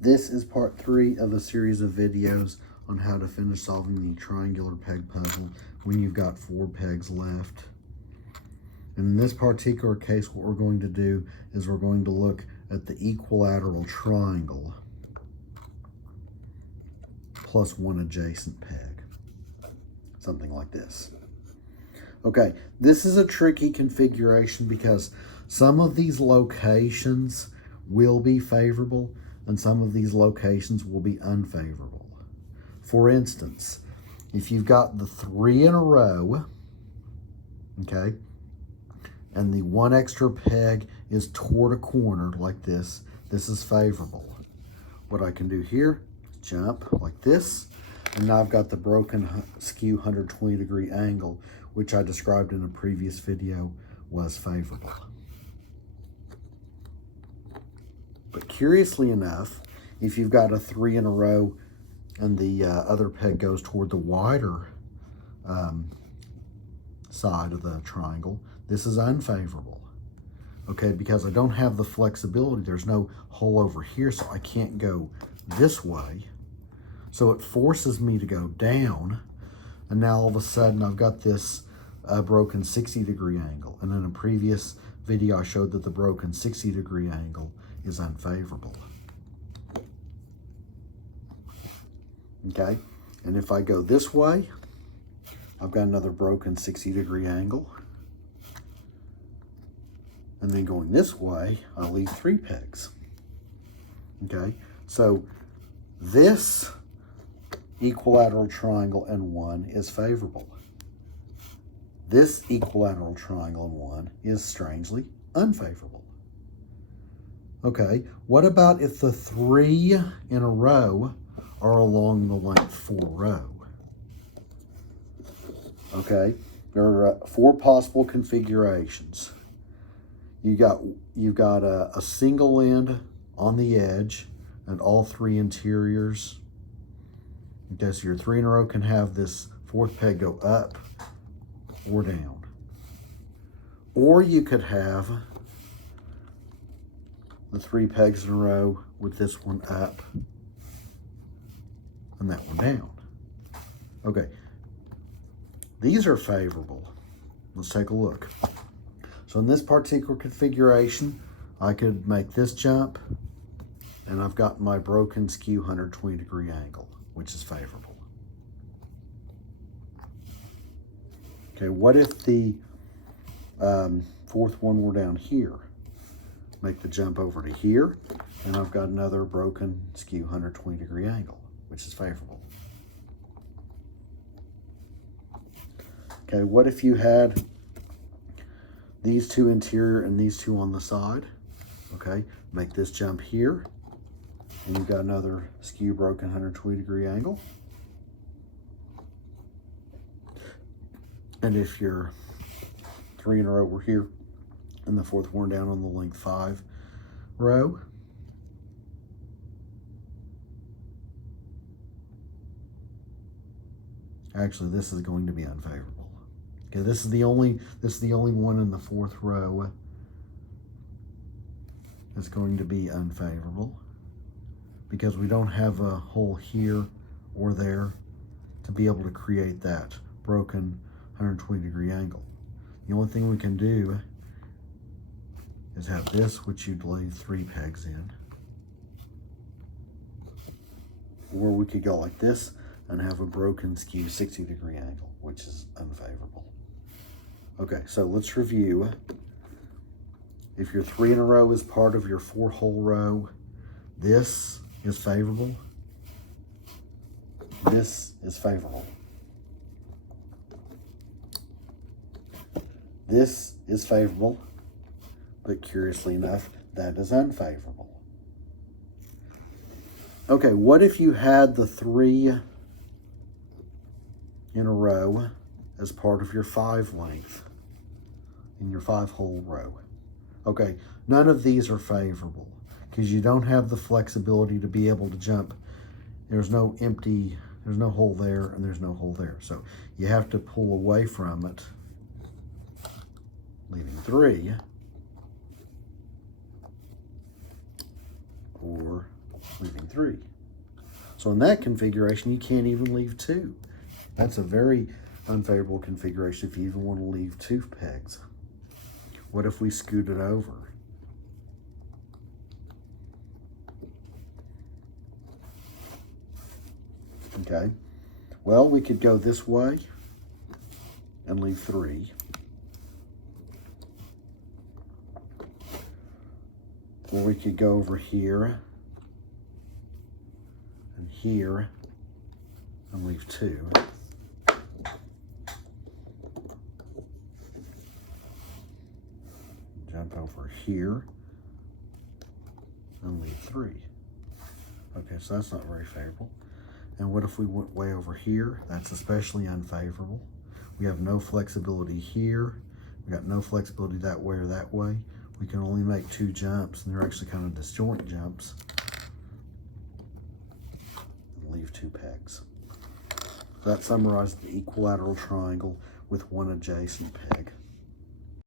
This is part 3 of a series of videos on how to finish solving the triangular peg puzzle when you've got 4 pegs left. And in this particular case, what we're going to do is we're going to look at the equilateral triangle plus one adjacent peg, something like this. Okay, this is a tricky configuration because some of these locations will be favorable and some of these locations will be unfavorable. For instance, if you've got the 3 in a row, okay, and the 1 extra peg is toward a corner like this, this is favorable. What I can do here, jump like this, and now I've got the broken skew 120 degree angle, which I described in a previous video was favorable. But curiously enough, if you've got a 3 in a row and the other peg goes toward the wider side of the triangle, this is unfavorable. Okay, because I don't have the flexibility, there's no hole over here, so I can't go this way. So it forces me to go down, and now all of a sudden I've got this broken 60 degree angle. And in a previous video, I showed that the broken 60 degree angle is unfavorable. Okay, and if I go this way, I've got another broken 60 degree angle. And then going this way, I'll leave 3 pegs. Okay, so this equilateral triangle and 1 is favorable. This equilateral triangle and 1 is strangely unfavorable. Okay, what about if the 3 in a row are along the length 4 row? Okay, there are 4 possible configurations. You've got a single end on the edge and all 3 interiors. Okay, so your 3 in a row can have this 4th peg go up or down. Or you could have the 3 pegs in a row with this one up and that one down. Okay, these are favorable. Let's take a look. So in this particular configuration, I could make this jump, and I've got my broken skew 120 degree angle, which is favorable. Okay, what if the 4th one were down here? Make the jump over to here, and I've got another broken skew 120 degree angle, which is favorable. Okay, what if you had these 2 interior and these 2 on the side? Okay, make this jump here, and you've got another skew broken 120 degree angle. And if your 3 in a row were here and the 4th one down on the length 5 row, actually this is going to be unfavorable. Okay, this is the only one in the 4th row that's going to be unfavorable because we don't have a hole here or there to be able to create that broken 120 degree angle. The only thing we can do is have this, which you'd leave 3 pegs in. Or we could go like this and have a broken skew 60 degree angle, which is unfavorable. Okay, so let's review. If your 3 in a row is part of your 4 hole row, this is favorable. This is favorable. This is favorable, but curiously enough, that is unfavorable. Okay, what if you had the 3 in a row as part of your 5 length in your 5 hole row? Okay, none of these are favorable because you don't have the flexibility to be able to jump. There's no hole there and there's no hole there. So you have to pull away from it, leaving 3, or leaving 3. So in that configuration, you can't even leave 2. That's a very unfavorable configuration if you even want to leave 2 pegs. What if we scoot it over? Okay, well, we could go this way and leave 3. Or we could go over here and here and leave 2. Jump over here and leave 3. Okay, so that's not very favorable. And what if we went way over here? That's especially unfavorable. We have no flexibility here. We got no flexibility that way or that way. We can only make 2 jumps, and they're actually kind of disjoint jumps. And leave 2 pegs. That summarizes the equilateral triangle with 1 adjacent peg.